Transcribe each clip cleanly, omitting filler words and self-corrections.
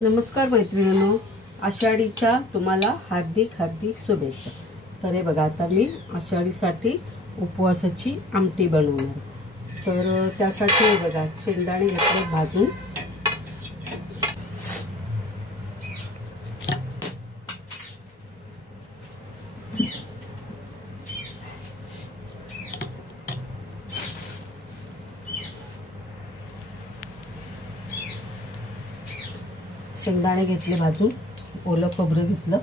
नमस्कार मैत्रिणींनो, आषाढीच्या तुम्हाला हार्दिक शुभेच्छा। तर हे बघा, आता मी आषाढीसाठी उपवासाची आमटी बनवणार। तर त्यासाठी हे बघा, शेंगदाणे घेतले भाजून, शेंगदाणे घेतले भाजून, ओलं खोबरं घेतलं,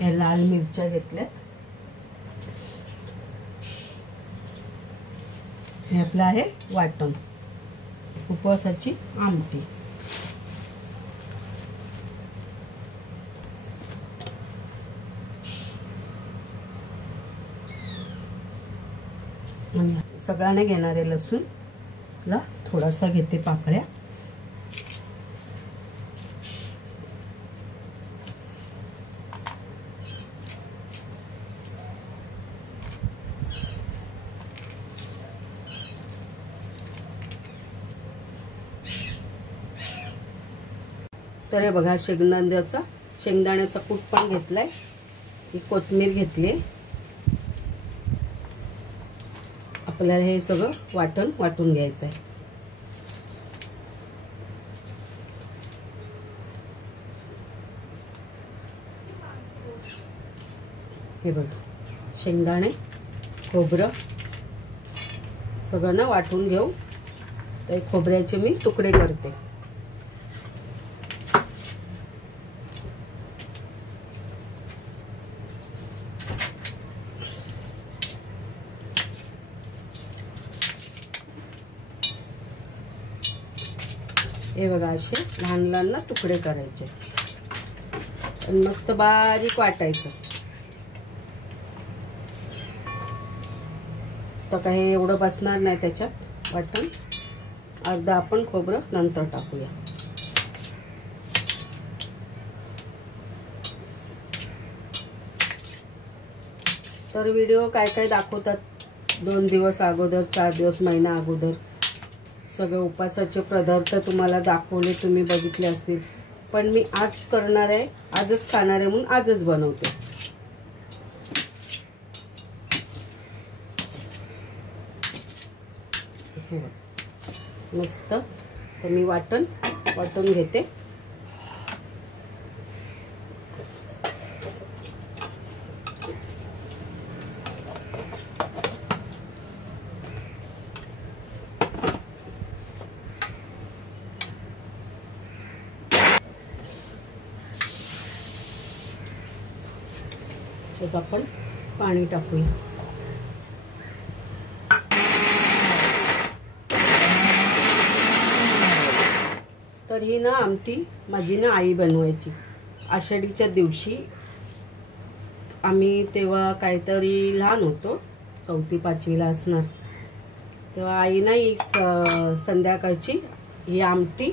या लाल मिरच्या घेतल्या, हे आपलं आहे वाटण उपवासाची आमटी। सगळ्यांना घेणारे लसूण ला थोडासा घेते पाकळ्या, तर हे बघा, शेंगदाण्याचा कूट पण घेतलाय, ही कोथिंबीर घेतली। आपल्याला हे सगळं वाटून घ्यायचं आहे। हे बघा, शेंगदाणे खोबरं सगळं ना वाटून घेऊ। तर खोबऱ्याचे मी तुकडे करते। हे बघा, असे लहान लहान ना तुकडे करायचे आणि मस्त बारीक वाटायचं। तर काही एवढं बसणार नाही त्याच्यात वाटण, अर्धा आपण खोबरं नंतर टाकूया। तर व्हिडिओ काय दाखवतात, 2 दिवस अगोदर, 4 दिवस, महिना अगोदर सगळे उपासाचे पदार्थ तुम्हाला दाखवले, तुम्ही बघितले असतील। पण मी आज करणार आहे, आजच खाणार आहे म्हणून आजच बनवते। मस्त तर मी वाटून घेते। आपण पाणी टाकूया। तर ही ना आमटी माझी ना आई बनवायची आषाढीच्या दिवशी। आम्ही तेव्हा काहीतरी लहान होतो, 4थी 5वीला असणार, तेव्हा आई नाही संध्याकाळची ही आमटी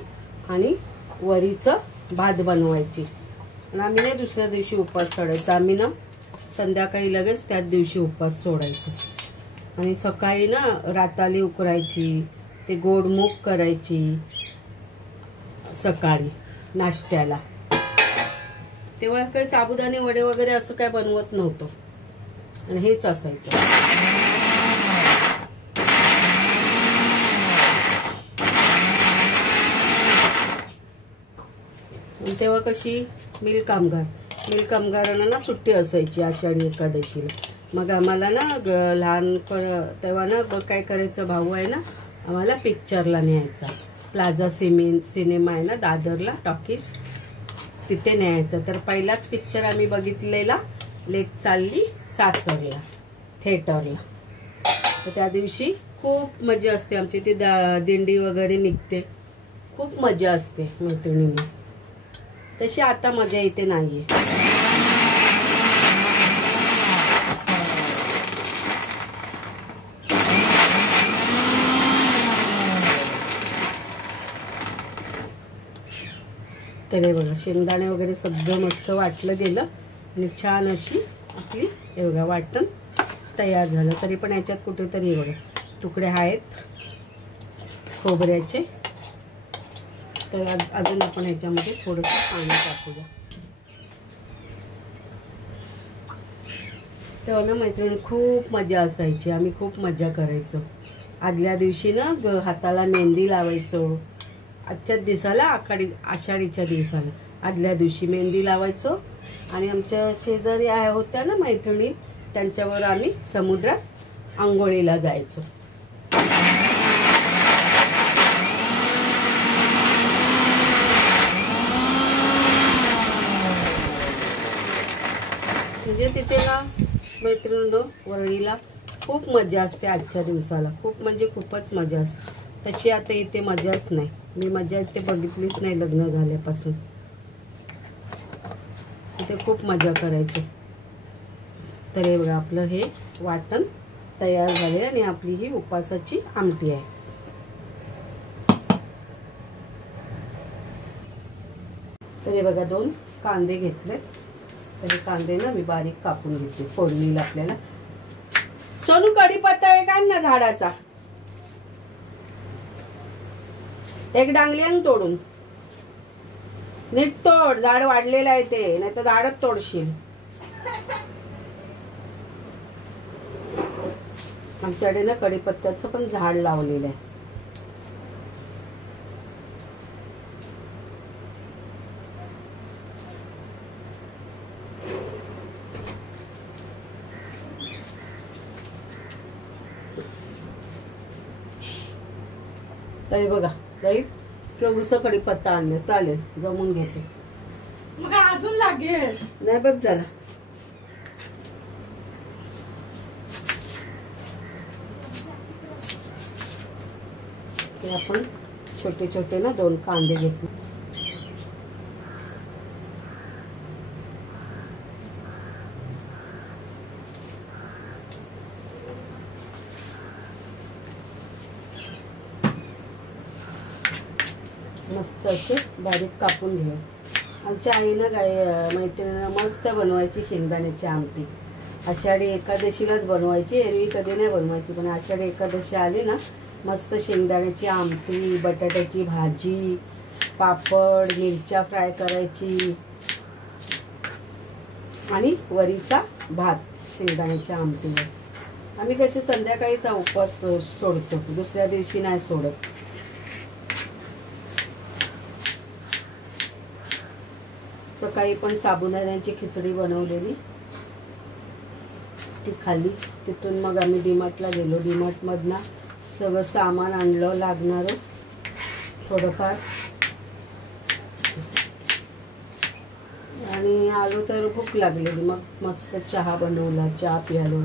आणि वरीचं भात बनवायची। आणि आम्ही नाही दुसऱ्या दिवशी उपवास सोडायचा, आम्ही ना संध्याकाळी लगेच त्याच दिवशी उपवास सोडायचं। आणि सकाळी ना राताली उकरायची, ते गोड मूग करायची सकाळी नाश्त्याला। तेव्हा काही साबुदाणे वडे वगैरे असं काय बनवत नव्हतं, आणि हेच असायचं। तेव्हा कशी मिल कामगारांना ना सुट्टी असायची आषाढी एकादशीला। मग आम्हाला ना लहान तेव्हा ना काय करायचं, भाऊ आहे ना आम्हाला पिक्चरला न्यायचा। प्लाझा सिनेमा आहे ना दादरला, टॉकीज, तिथे न्यायचं। तर पहिलाच पिक्चर आम्ही बघितलेला लेक चालली सासरला थिएटरला। तर त्या दिवशी खूप मजा असते आमची, ती दिंडी वगैरे निघते, खूप मजा असते मैत्रिणींनी। तशी आता मजा इथे नाहीये। तर हे बघा, शेंगदाणे वगैरे सगळं मस्त वाटलं गेलं आणि छान अशी आपली हे बघा वाटण तयार झालं। तरी पण याच्यात कुठेतरी हे बघा तुकडे आहेत खोबऱ्याचे, तर अजून आपण ह्याच्यामध्ये थोडंसं पाणी टाकूया. तेव्हा ना मैत्रिणी खूप मजा असायची. आम्ही खूप मजा करायचो. आदल्या दिवशी ना हाताला मेहंदी लावायचो. आजच्याच दिवसाला आषाढीच्या दिवसाला आदल्या दिवशी मेहंदी लावायचो. आणि आमच्या शेजारी होत्या ना मैत्रिणी, त्यांच्यावर आम्ही समुद्रात आंघोळीला जायचो. म्हणजे तिथे ना मैत्रिणींनो वरळीला खूप मजा असते. आजच्या दिवसाला खूप म्हणजे खूपच मजा असते. तशी आता इथे मजाच नाही. मी मजा इथे बघितलीच नाही लग्न झाल्यापासून. इथे खूप मजा करायचो. तर हे बघा आपलं हे वाटण तयार झाले आणि आपली ही उपासाची आमटी आहे. तर हे बघा 2 कांदे घेतले. तर हे कांदे ना मी बारीक कापून घेते फोडणीला आपल्याला. सोनू कढीपत्ता आहे का ना झाडाचा, एक डांगली आण तोडून. नीट तोड, झाड वाढलेलं आहे ते, नाही तर झाडच तोडशील. आमच्याकडे ना कढीपत्त्याचं पण झाड लावलेलं आहे. तरी बघा गाईच केवढूसा कढीपत्ता आणलं. चालेल, जमून घेते. मग अजून लागेल नाही बस झाला. ते आपण छोटे छोटे ना 2 कांदे घेतले. मस्त असे बारीक कापून घेऊ. आमच्या आईनं मैत्रिणीनं मस्त बनवायची शेंगदाण्याची आमटी. आषाढी एकादशीलाच बनवायची, एरवी कधी नाही बनवायची. पण आषाढी एकादशी आली ना मस्त शेंगदाण्याची आमटी, बटाट्याची भाजी, पापड, मिरच्या फ्राय करायची आणि वरीचा भात शेंगदाण्याच्या आमटीवर. आम्ही कसे संध्याकाळीचा उपवास सोडतो, दुसऱ्या दिवशी नाही सोडत. सकाळी पण साबुदाण्याची खिचडी बनवलेली ती खाल्ली. तिथून मग आम्ही डीमार्टला गेलो. डीमार्टमधनं सगळं सामान आणलं लागणारं थोडंफार. आणि आलो तर भूक लागलेली. मग मस्त चहा बनवला, चहा प्यालो.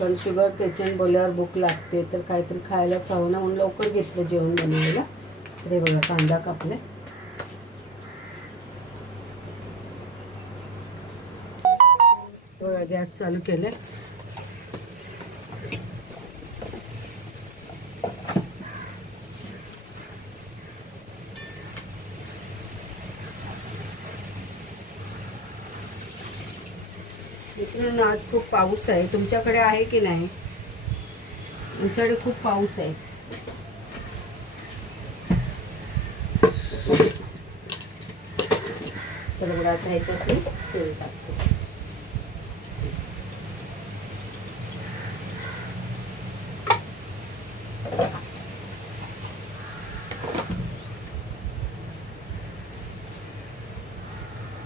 पण शुगर पेशंट बोलल्यावर भूक लागते तर काहीतरी खायलाच हवं ना, म्हणून लवकर घेतलं जेवण बनवलेलं. तर हे बघा कांदा कापले. गॅस चालू केले. मित्रांनो आज खूप पाऊस आहे. तुमच्याकडे आहे की नाही? आमच्याकडे खूप पाऊस आहे. तर बघा आता ह्याच्यात तेल टाकते.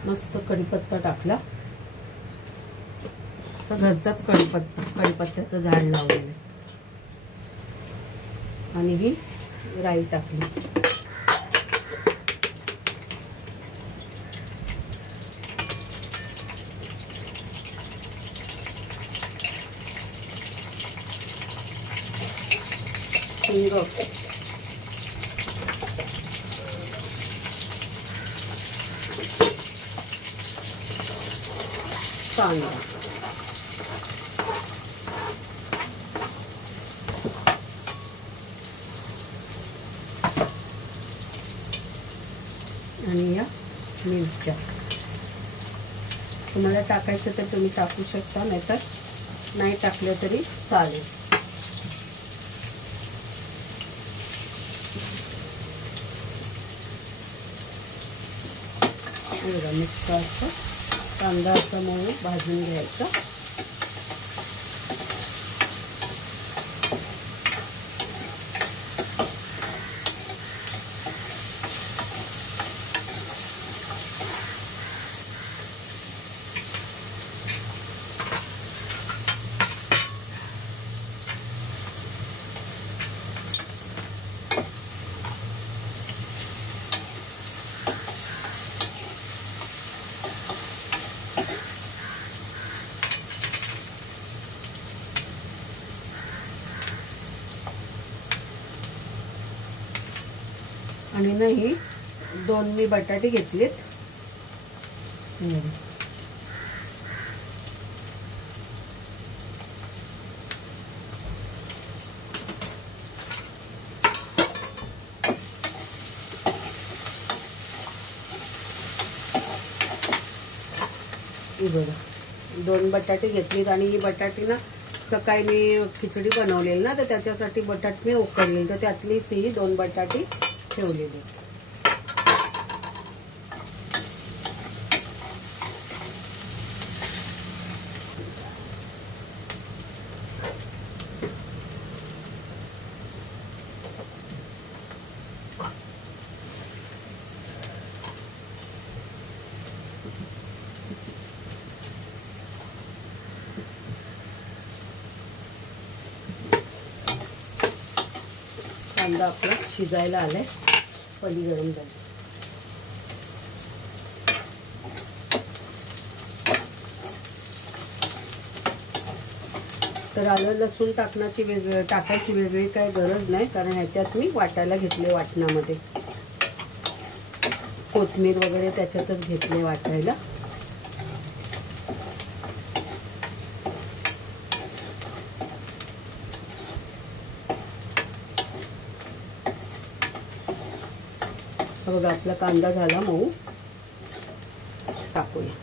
मस्त कढीपत्ता टाकला. घरचाच कढीपत्त्याचं झाड लावलेलं. आणि ही राई टाकली. हिंग, कांदा, आणि या मिरच्या. तुम्हाला टाकायचं तर तुम्ही टाकू शकता, नाहीतर नाही टाकलं तरी चालेल. बघा मस्त असं कांदा असा मऊ भाजून घ्यायचा. आणि ना ही 2 मी बटाटे घेतलेत. ही बघा 2 बटाटे घेतलीत. आणि ही बटाटी ना सकाळी मी खिचडी बनवलेली ना, तर त्याच्यासाठी बटाटे मी उकडलेली, तर त्यातलीच ही 2 बटाटी ठेवलेली. कांदा आपला शिजायला आलाय. पली गरम झाली. तर आलं लसूण टाकायची वेगळी काही गरज नाही, कारण ह्याच्यात मी वाटायला घेतले. वाटणामध्ये कोथिंबीर वगैरे त्याच्यातच घेतले वाटायला. बघा आपला कांदा झाला मऊ. टाकूया.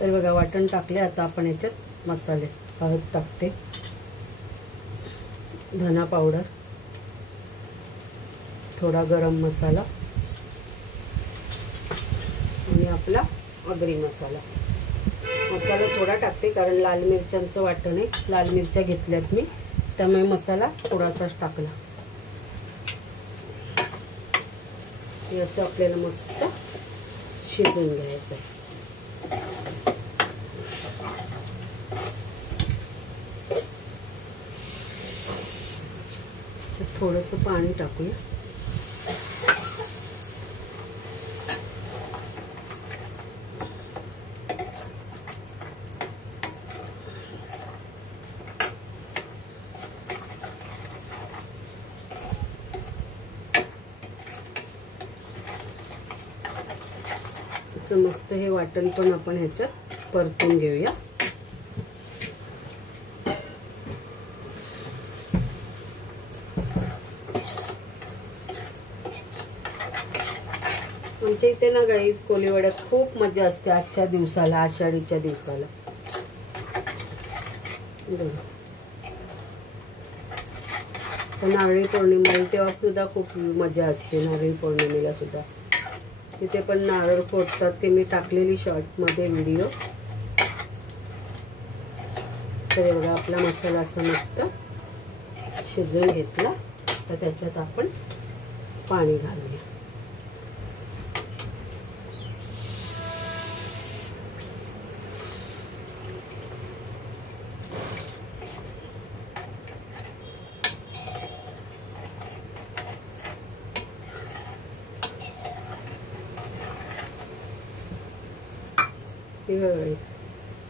तर बघा वाटण टाकले. आता आपण याच्यात मसाले. हळद टाकते, धना पावडर, थोडा गरम मसाला आणि आपला आगरी मसाला. मसाला थोडा टाकते कारण लाल मिरच्यांचं वाटण आहे. लाल मिरच्या घेतल्यात मी, त्यामुळे मसाला थोडासाच टाकला. हे असं आपल्याला मस्त शिजवून घ्यायचं आहे. थोडंसं पाणी टाकूया. मस्त हे वाटण पण आपण ह्याच्यात परतून घेऊया. आमच्या इथे ना गाईज कोलीवाड्यात खूप मजा असते आजच्या दिवसाला, आषाढीच्या दिवसाला. नारळी पौर्णिमा तेव्हा सुद्धा खूप मजा असते. नारळी पौर्णिमेला सुद्धा तिथे पण नारळ फोडतात. ते मी टाकलेली शॉर्टमध्ये व्हिडिओ. तर बघा आपला मसाला असा मस्त शिजवून घेतला. तर त्याच्यात आपण पाणी घालूया.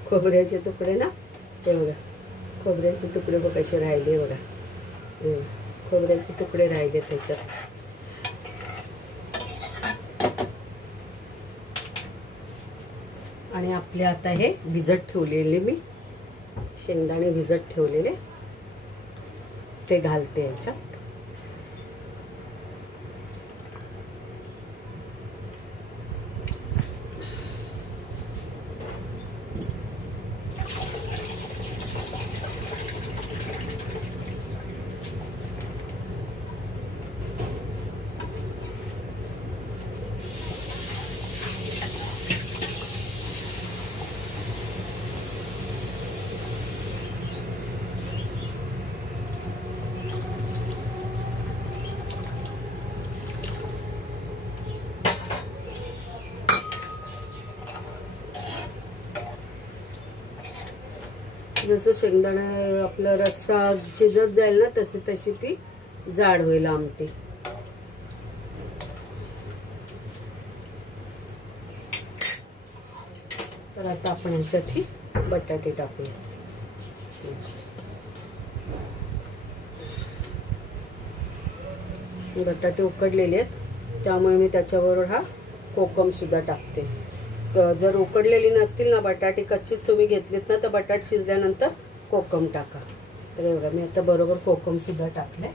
खोबऱ्याचे तुकडे ना ते बघा खोबऱ्याचे तुकडे बघ कसे राहिले बघा. खोबऱ्याचे तुकडे राहिले त्याच्यात. आणि आपले आता हे भिजत ठेवलेले मी शेंगदाणे भिजत ठेवलेले ते घालते याच्यात. जसं शेंगदाणा आपला रस्सा शिजत जाईल ना तशी तशी ती जाड होईल आमटी. तर आता आपण ह्याच्यात ही बटाटे टाकूया. बटाटे उकडलेले आहेत त्यामुळे मी त्याच्याबरोबर हा कोकम सुद्धा टाकते. जर उकडलेली नसतील ना बटाटे कच्चीच तुम्ही घेतलीत ना तर बटाटे शिजल्यानंतर कोकम टाका. तर एवढा मी आता बरोबर कोकम सुद्धा टाकले.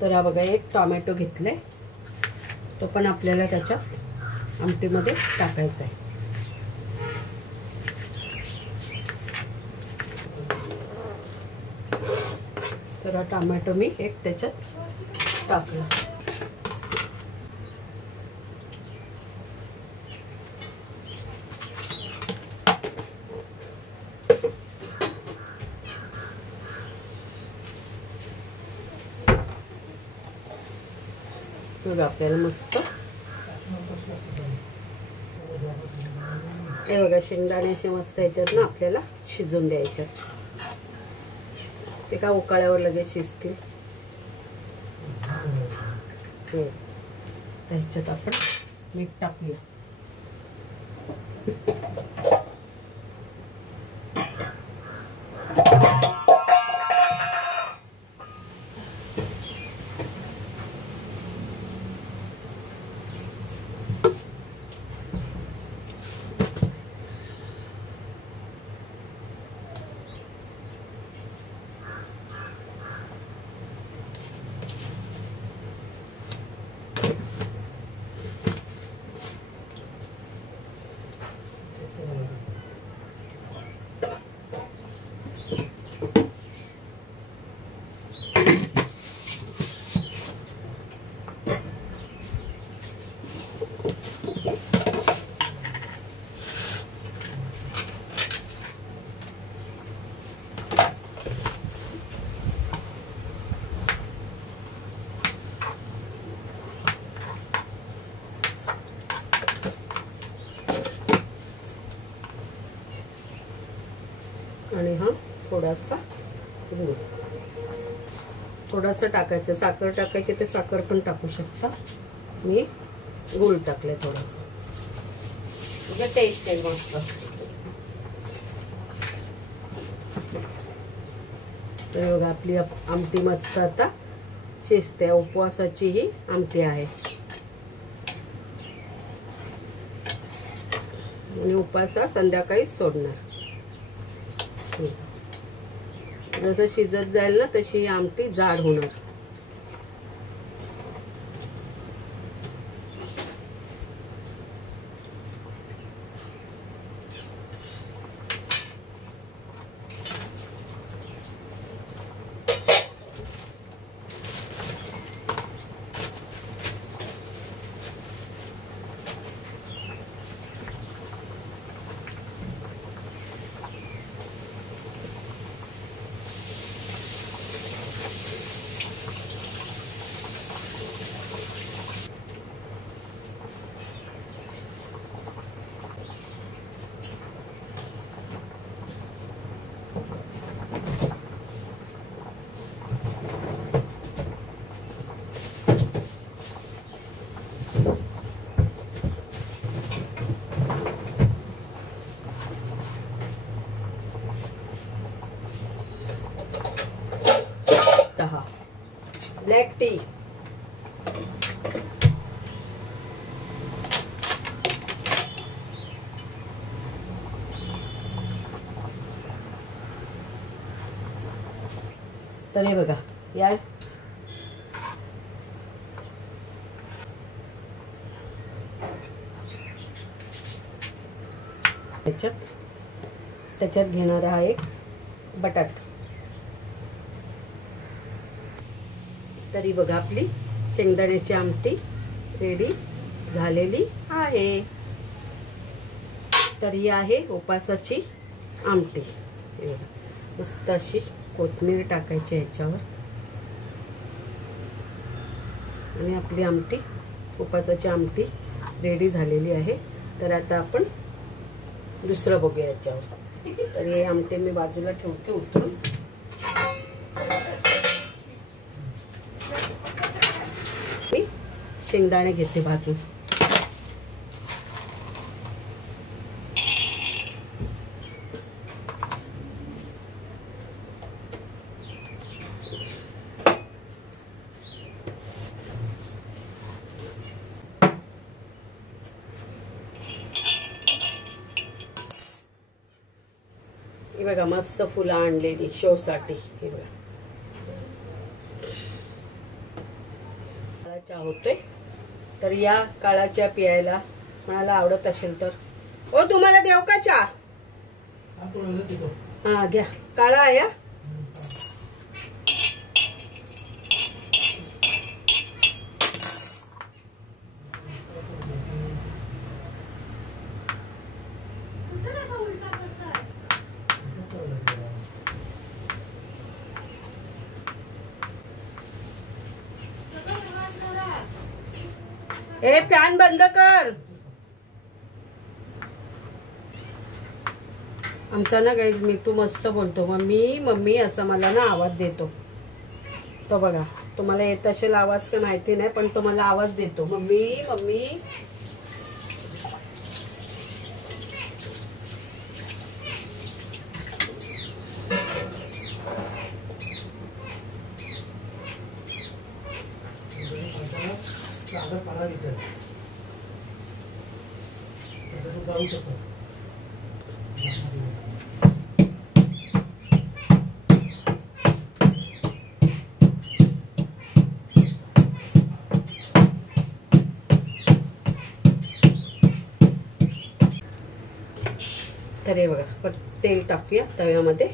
तर हा बघा एक टोमॅटो घेतले तो पण आपल्याला त्याच्या आमटीमध्ये टाकायचा आहे. तर हा टोमॅटो मी एक त्याच्यात टाकला. बघा आपल्याला मस्त हे बघा शेंगदाणे असे मस्त याच्यात ना आपल्याला शिजून द्यायच्यात. ते का उकाळ्यावर लगेच शिजतील. त्याच्यात आपण मीठ टाकूया. आणि हा थोडासा गूळ थोडासा टाकायचं. साखर टाकायची ते साखर पण टाकू शकता. मी गूळ टाकले थोडासा. म्हणजे टेस्ट आहे मस्त. तर बघा आपली आमटी मस्त आता शिजते. उपवासाची ही आमटी आहे आणि उपवासा संध्याकाळी सोडणार. जसं शिजत जाईल ना तशी ही आमटी जाड होणार. ब्लॅक टी, तर हे बघा या त्याच्यात घेणार हा एक बटाट. तरी बघा आपली शेंगदाण्याची आमटी रेडी झालेली आहे. तर ही आहे उपासाची आमटी. मस्त अशी कोथिंबीर टाकायची ह्याच्यावर आणि आपली आमटी उपासाची आमटी रेडी झालेली आहे. तर आता आपण दुसरं बघूया याच्यावर. तर हे आमटे मी बाजूला ठेवते उतरून. मी शेंगदाणे घेते भाजून. हे बघा मस्त फुलं आणलेली शो साठी. हे बघा काळा चहा होतोय. तर या काळा चहा पियायला कोणाला आवडत असेल तर ओ तुम्हाला देऊ का चहा? हा घ्या. काळा आहे. ए फॅन बंद कर. आमचा ना गाईज मिठू मस्त बोलतो. मम्मी मम्मी असं मला ना आवाज देतो. तो बघा तुम्हाला येत असेल आवाज का माहिती नाही पण तो मला आवाज देतो मम्मी मम्मी. तर हे बघा पण तेल टाकूया तव्यामध्ये.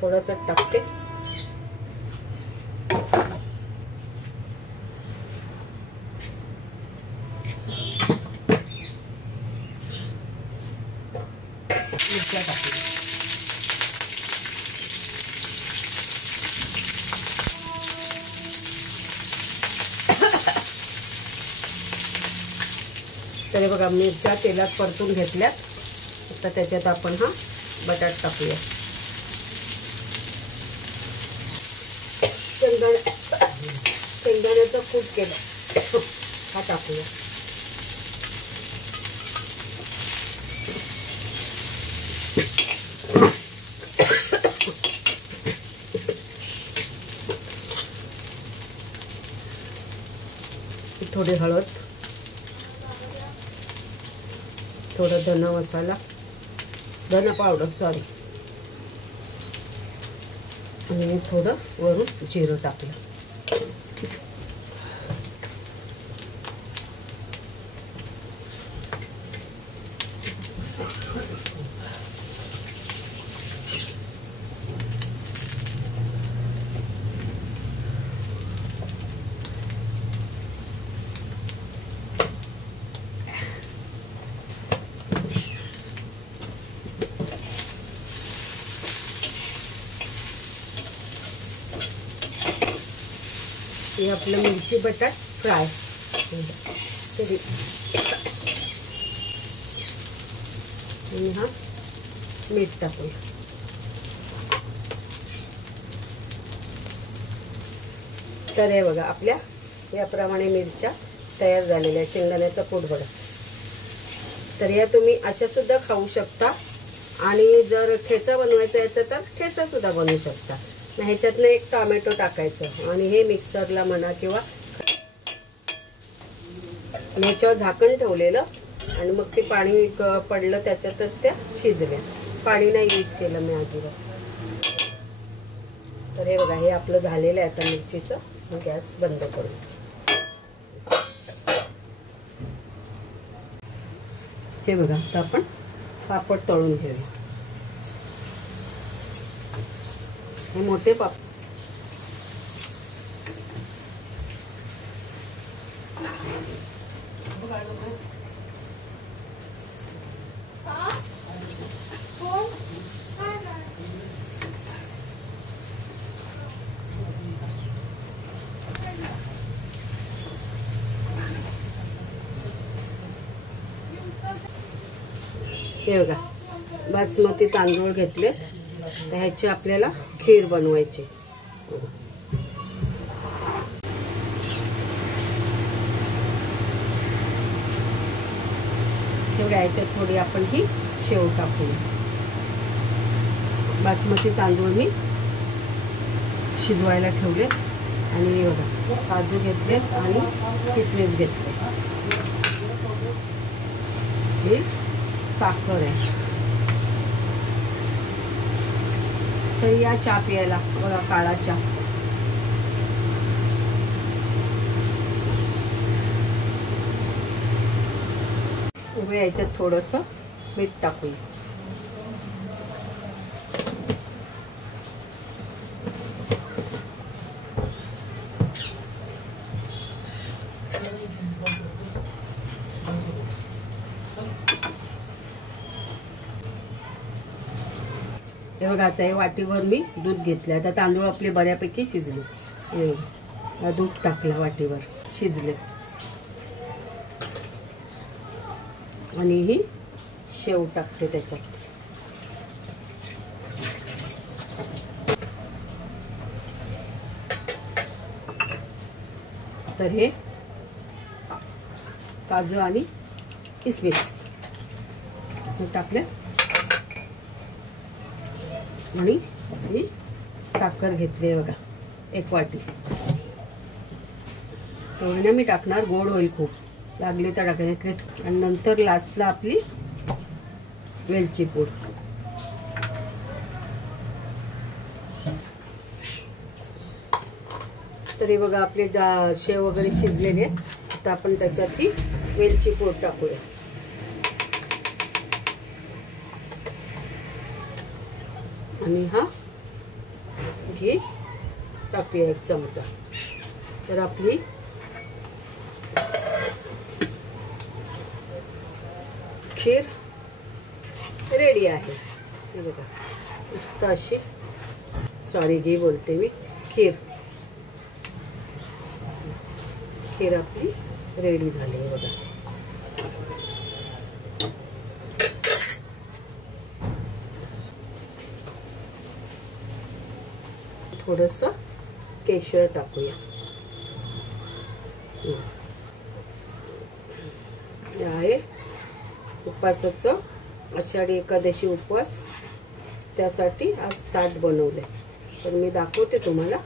थोडंसं टाकते. मिरच्या टाकूया. तर हे बघा मिरच्या तेलात परतून घेतल्यात. आता त्याच्यात आपण हा बटाट टाकूया. शेंगदाण्याचं कूट केलं हा टाकूया. थोडी हळद, थोडा धना मसाला, धना पावडर सॉरी, आणि थोडं वरून जिरं टाकलं. हे आपलं मिरची बटाट फ्राय. सॉरी आणि हा मीठ टाकूया. तर हे बघा आपल्या याप्रमाणे मिरच्या तयार झालेल्या. शेंगदाण्याचा कूट बघा. तर या तुम्ही अशा सुद्धा खाऊ शकता आणि जर ठेचा बनवायचा याचा तर ठेचा सुद्धा बनवू शकता. ह्याच्यातनं एक टोमॅटो टाकायचं आणि हे मिक्सरला म्हणा किंवा ह्याच्यावर झाकण ठेवलेलं आणि मग ते पाणी पडलं त्याच्यातच त्या शिजल्या. पाणी नाही यूज केलं मी अजिबात. तर हे बघा, हे आपलं झालेलं आहे आता मिरचीचं. गॅस बंद करू. हे बघा, आता आपण पापड तळून घेऊया. हे मोठे पापड हे बघा, बासमती तांदूळ घेतले. तर ह्याची आपल्याला खीर बनवायची. तेवढ्या ह्याच्यात थोडी आपण ही शेव टाकूया. बासमती तांदूळ मी शिजवायला ठेवले आणि हे बघा, काजू घेतलेत आणि किसमिस घेतले. ही साखर आहे. तर या चहा प्यायला बघा, काळा चहा. उभे याच्यात थोडंसं मीठ टाकूया. हे बघा, आता वाटीवर मी दूध घेतलं. आता तांदूळ आपले बऱ्यापैकी शिजले. दूध टाकलं वाटीवर, शिजले. आणि ही शेव टाकते त्याच्यात. तर हे काजू आणि किसमिस टाकले आणि ही साखर घेतली बघा, 1 वाटी. तेवढी मी टाकणार, गोड होईल खूप. लागली तर टाकायचे. आणि नंतर लास्टला आपली वेलची पूड. तरी बघा, आपले शेव वगैरे शिजलेले. आता आपण त्याच्यात ही वेलची पूड टाकूया. आणि हा घी टाकूया 1 चमचा. तर आपली खीर रेडी आहे. हे बघा, मस्त अशी, सॉरी घी बोलते मी, खीर आपली रेडी झाली आहे बघा. थोडंसं केशर टाकूया. हे आहे उपवासाचं, आषाढी एकादशी उपवास, त्यासाठी आज ताट बनवले. तर मी दाखवते तुम्हाला.